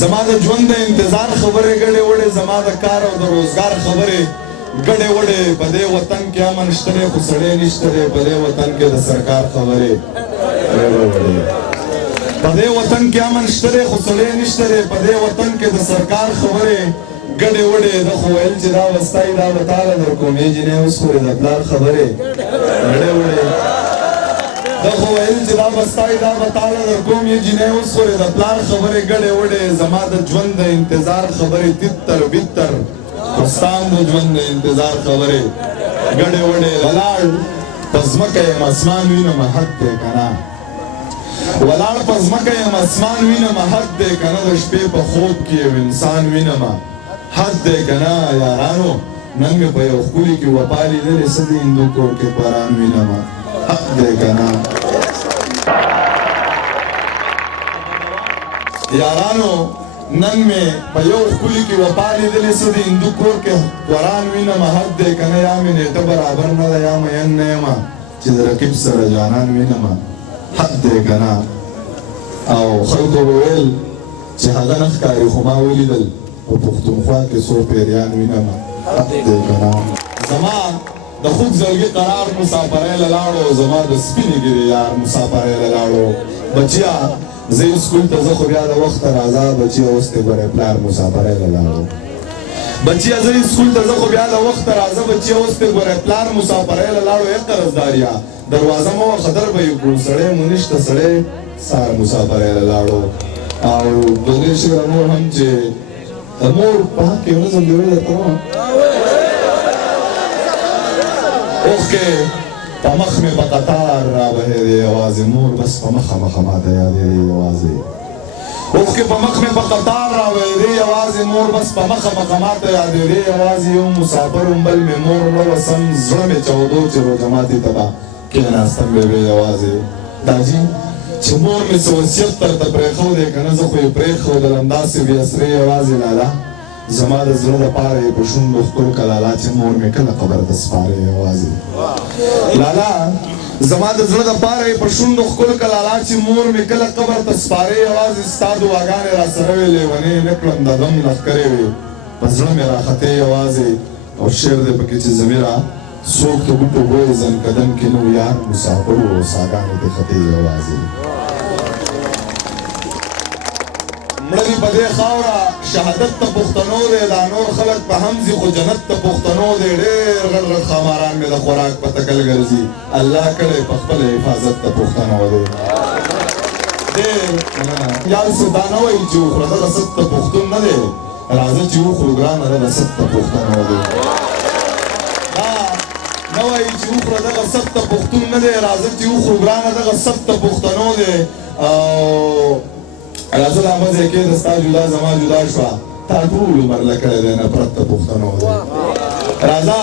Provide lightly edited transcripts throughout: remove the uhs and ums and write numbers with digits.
زما د ژوند د انتظار خبرې ګډې وډې زما د کار او د روزګار خبرې ګډې وډې په دې وطن کې امن شته دی خو سړی نشته دی په دې وطن کې د سرکار خبرې ګډې وډې په دې وطن کې امن شته دی خو سړی نشته دی په دې وطن کې د سرکار خبرې ګډې وډې ده خو ویل چې دا وستی دا به تاله درکوم ای جینۍ اوس خورې د پلار خبرې ګډې وډې ده خو ویل چې دا وستی دا به تاله درکوم ای جینۍ اوس خورې د پلار خبرې ګډې وډې زما د ژوند د انتظار خبرې تتر بتر خو ستا هم د ژوند د انتظار خبرې ګډې وډې ولاړ په ځمکه یم اسمان وینم حق دی که نه ولاړ په ځمکه یم اسمان وینم حق دی که نه د شپې په خوب کې یو انسان وینم حق دی که نه یارانو نن مې په یو ښکلي کې وفا لیدلې څه د هندو کور کې باران وینم حق دی که نه یارانو نن مې په یو ښکلي کې وفا لیدلې څه د هندو کور کې قرآن وینم حق دی که نه یا مې نیټه برابر نه ده یا مین نه یم چې د رقیب سره جانان وینم حق دی که نه او خلکو به ویل چې هغه نه ښکاري خو ما ولیدل په پښتونخوا کې څو پیریان وینم حق دی که نه زما د خوږ زړګي قرار مسافرۍ له لاړو زما د سپینې ګیرې یار مسافرۍ له لاړو بچیا زه سکول ته ځه خو بیا د وخته راځه بچیا اوس دې ګورې پلار مسافرۍ له لاړو بچیا زه سکول ته ځه خو بیا د وخته راځه بچیا اوس دې ګورې پلار مسافرۍ له لاړو ای قرضداریا دروازه مه وه خطر به یې کړو سړی مو نشته سړی سهار مسافرۍ له لاړو او د دې شعر نور هم چې د مور په حق کې یو نظم دی ویلی درته وایم اوښکې په مخ مې په قطار رابهېدې یوازې مور بس په مخه مخه ماته یادېدې یوازې اوښکې په مخ مې په قطار رابهېدې یوازې مور بس په مخه مخه ماته یادېدې یوازې یو مسافر وم بل مې مور وړه سم زړه مې چاودو چې روژه ماتې ته به کېناستم بېبې یوازې داجي چې مور مې څه وصیت درته پرېښودی که نه زه خو یې پرېښودلم داسې بې اسرې یوازې لالا زما د زړه دپاره یې په شونډو ښکل که لالا چې مور مې کله قبر ته سپارې یوازې لالا زما د زړه دپاره یې په شونډو ښکل که لالا چې مور مې کله قبر ته سپارې یوازې ستا دعاګانې را سره وې لیونې نه کړم د غم لښکرې وې په زړه مې راختې یوازې او شعر دی پکې چې زمیره څوک د بوټو بوی زن قدم کې نو یار مسافر و ساګانې دې ختې یوازې مړه دي په دې خاوره شهادت ته پښتنو دی دا نور خلک په هم ځي خو جنت ته پښتنو دی ډېر غټ غټ خاماران مې د خوراک په تکل ګرځي الله کړی په خپله حفاظت ته پښتنو دی ډېر یار څه دا نه وایي چې وخوره دغه ست ته پښتون نه دی راځه چې وخورو ګرانه دغه ست ته پښتنو دی نه وایي چې وخوره دغه ست ته پښتون نه دی راځه چې وخورو ګرانه دغه ست ته پښتنو دی او راځه دا مزې کې د ستا جدا زما جدا شوه تا ټول عمر له کړی دی نفرت ته پښتنو دی راځه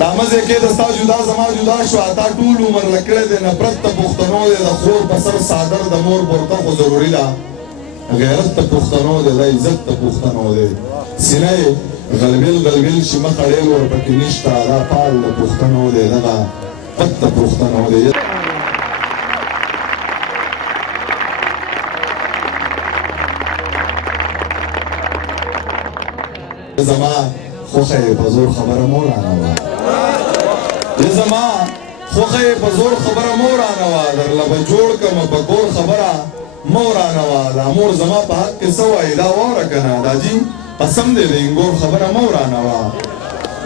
دا مزې کې د ستا جدا زما جدا شوه تا ټول عمر له کړی دی نفرت ته پښتنو دی د خور په سر څادر د مور پورته خو ضروري ده غیرت ته پښتنو دی د عزت ته پښتنو دی سینه یې غلبیل غلبیل چې مخه ډېر ورپکې نشته دا پال د پښتنو دی دغه پت د پښتنو دی زما خوښه یې په زور خبره مو رانه وه زما خوښه یې په زور خبره مو رانه وه درله به جوړ کړمه په کور خبره مو رانه وه دا مور زما په حق کې څه وایي دا واوره که نه دا جي قسم دی د انګور خبره مو رانه وه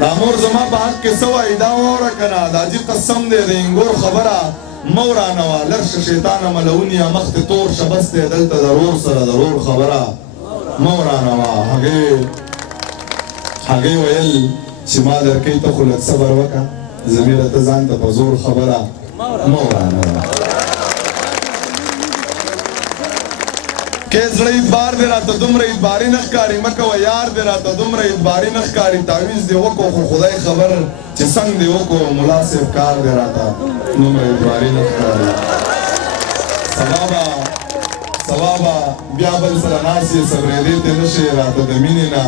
دا مور زما په حق کې څه وایي دا واوره که نه دا جي قسم دی د انګور خبره مو رانه وه لرشه شیطانه ملونیه مخ دې تور شه بس دی دلته د رور سره د رور خبره مو رانه وه هغې ویل چې ما درکوي ته خو لږ صبر وکړه زمیره ته ځان ته په زور خبره مه ورانه وه که زړه اعتبار دی راته دومره اعتباري نه ښکاري مه کوه یار دی راته دومره اعتباري نه ښکاري تعویض دې وکړو خو خدای خبر چې څنګ دې وکړو ملا صاحب کار دی راته دومره اعتباري نه ښکاري سبا به بیا بل سره ناست یې صبرېدې ته نه شې راته د مینې نه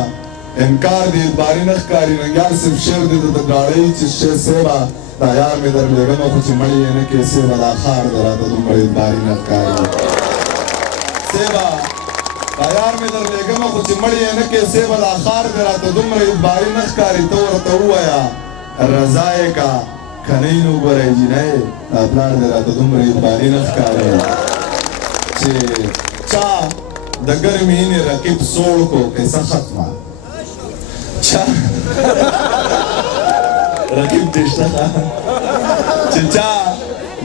انکار دی اعتباري نه ښکاري ننګیال صرف شعر دی د ګاړۍ چې شی سیبه دا یار مې درلېږمه خو چې مړ یې نه کې سیبه دا ښار دی راته دومره اعتباري نه ښکاري سیبه یار مې درلېږمه خو چې مړ یې نه کې سیبه دا ښار دې راته دومره اعتباري نه ښکاري ته ورته ووایه رضا یې کا کنۍ نو ګوره جینۍ دا پلار دې راته دومره اعتباري نه ښکاري چې چا د ګرمې هینې رقیب سوړ کو کیسه ختمه چا رقیب دې شته چې چا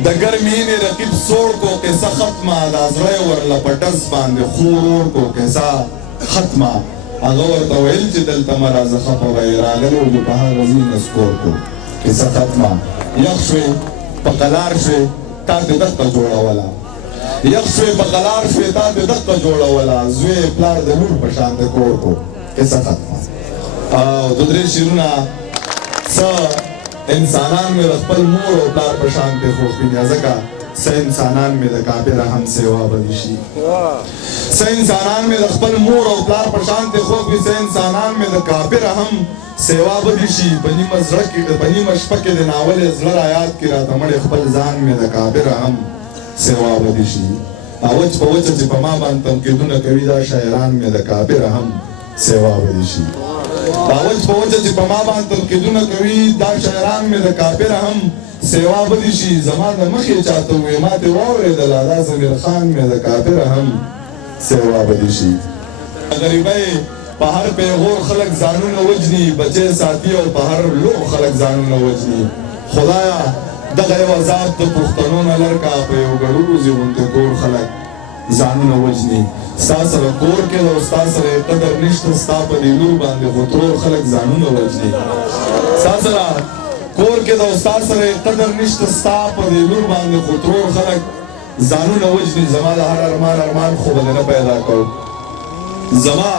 د ګرمې هینې رقیب سوړ کو کیسه ختمه دا زړه یې ورله په ټس باندې خور اور کو کیسه ختمه هغه ورته ویل چې دلته مه راځه خفه به یې راغلی و په هغه ځینه سکور کو کیسه ختمه یخ شوې په قلار شوې تا دې دقه جوړوله یخ شوې په قلار شوې تا دې دقه جوړوله زوی پلار د لور په شان د کور کو کیسه ختمه او دو درې شعرونه څه انسانان مې د خپل مور او پلار په شان پې خوښ ویني ځکه څه انسانان مې د کافره هم سیوا به دي شي څه انسانان مې د خپل مور او پلار په شان پې خوښ وي څه انسانان مې د کافره هم سیوا به دي شي په نیمه زړه کې په نیمه شپه کې د ناول زړه را یاد کړي راته مړې خپل ځان مې د کافره هم سیوا به دي شي اوچ په وچه چې په ما باندې تنقیدونه کوي دا شاعران مې د کافره هم سیوا به دي شي باوچ په وجه چې په ما باندې تنقیدونه کوي دا شاعران مې د کافره هم سیوا به دي شي زما د مخې چاته ووایي ما دې واورېدله دا ضمیر خان مې د کافره هم سیوا به دي شي غریبۍ په هر پیغور خلک ځانونه وجني بچی ساتي او په هر لوغ خلک ځانونه وجني خدایه دغه یو عذاب د پښتنو نه لرکه په یو ګړوزي غوندې کور خلک ځانونه وجني ستا سره کور کې ده او ستا سره یې قدر نشته ستا په دې لور باندې خو ترور خلک ځانونه وجني ستا سره کور کې ده او ستا سره یې قدر نشته ستا په دې لور باندې خو ترور خلک ځانونه وجني زما د هر ارمان خو به دې نه پیدا کوو زما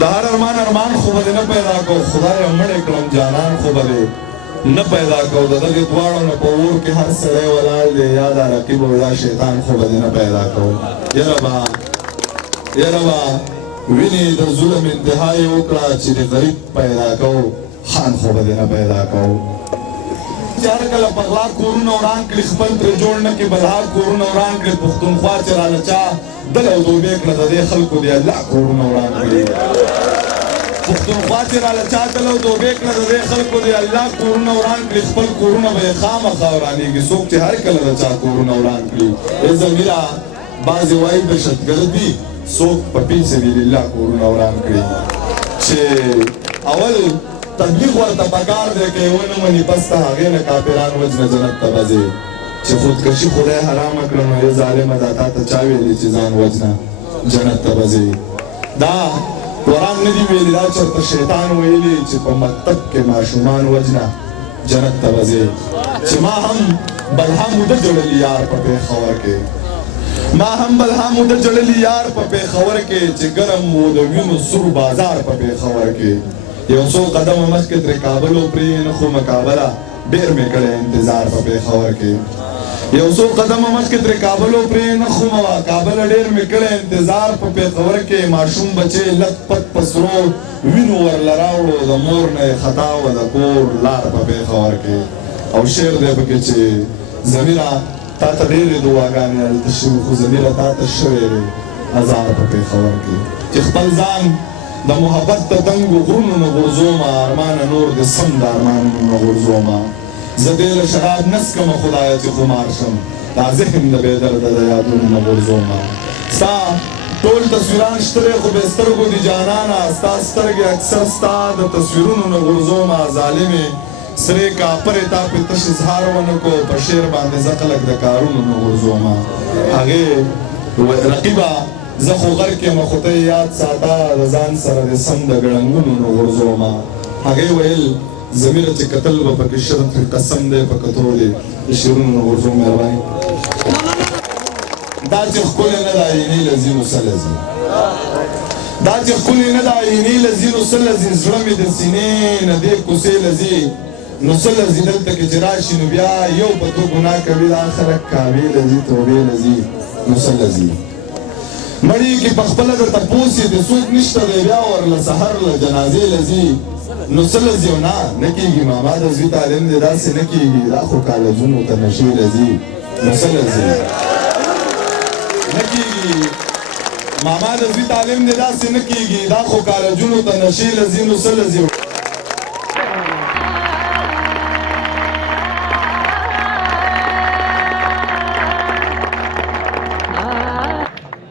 د هر ارمان خو به دې نه پیدا کوو خدایه مړې کړم جانان خو به دې نه پیدا کوو د دغې دواړو نه په اور کې هر سړی ولاړ دی یا دا رقیب او یا شیطان خو به دې نه پیدا کوو یره به وینې د ظلم انتها یې وکړه چې د غریب پیدا کوو خان خو به دې نه پیدا کوو چې هر کله په غلا کورونه وران کړي خپل ترې جوړ نه کړي بلها کورونه وران کړي پښتونخوا چې راله چا دل او دوبې کړه د دې خلکو د الله کورونه وران کړي پښتونخوا چې راله چا دل او دوبې کړه د دې خلکو د الله کورونه وران کړي خپل کورونه به یې خامخا ورانېږي څوک چې هر کله د چا کورونه وران کړي ای ضمیره بعضې وایي دهشتګرد دي څوک په فی سبیل الله کورونه وران کړي چې اول تبلیغ ورته پکار دی که یې ونه مني بس ته هغې نه کافران وجنه جنت ته به ځې چې خودکشي خدای حرامه کړه نو ای ظالمه دا تا ته چا ویلي چې ځان وجنه جنت ته به ځې دا قرآن نه دي ویلي دا چېرته شیطان ویلي چې په مکتب کې ماشومان وجنه جنت ته به ځې چې ما هم بلها موده جوړلي یار په پېښور کې ما هم بلها موده جړلی یار په پېښور کې چې ګرم مو د وینو سور بازار په پېښور کې یو څو قدمه مخکې ترې کابل و پرې نه خو مقابله ډېر مې کړی انتظار په پېښور کې یو څو قدمه مخکې ترې کابل و پرې نه خو مقابله ډېر مې کړی انتظار په پېښور کې ماشوم بچی لت پت په سرو وینو ورله راوړو د مور نه یې خطا وه د کور لار په پېښور کې او شعر دی پکې چې ضمیره تا ته ډېرې دعاګانې هلته شوي خو ضمیره تا ته شوی دی ازار په پېښور کې چې خپل ځان د محبت د دنګو غرونو نه غورځومه ارمانه نور د سم د ارمانونو نه غورځومه زه دې له شراب نه څکمه خدایه چې خمار شم دا ذهن د بېدرده د یادونو نه غورځومه ستا ټول تصویران شته دی خو بې سترګو دي جانانه ستا سترګې اکثر ستا د تصویرونو نه غورځومه ظالمې سرې کاپرې تا پې تش اظهار ونه کو په شعر باندې زه خلک د کارونو نه غورځومه هغې رقیبه زه خو غر کې مه خو ته یاد ساته د ځان سره د سم د ګړنګونو نه غورځومه هغې ویل ضمیره چې کتل به پکې شرط قسم دی په کتو دی د شعرونو نه غورځوم مهرباني دا چې ښکلې نه ده عینې له ځینو څه لځي دا چې ښکلې نه ده عینې له ځینو څه لځي زړه مې د سینې نه دې کوڅې لځي نو څه لځي دلته کې چې راشي نو بیا یو په تو ګناه کوي دا خلک کعبې لځي توبې لځي نو څه لځي مړی کې پخپله درته پوس یې د څوک نشته دی بیا ورله سحر له جنازې لځي نو څه لځي او نه کېږي ماما د زوی تعلیم دی داسې نه کېږي دا خو کالجونو ته نشې لځي نو څه لځي نه کېږي ماما د زوی تعلیم دې داسې نه کېږي دا خو کالجونو ته نشې لځي نو څه لځي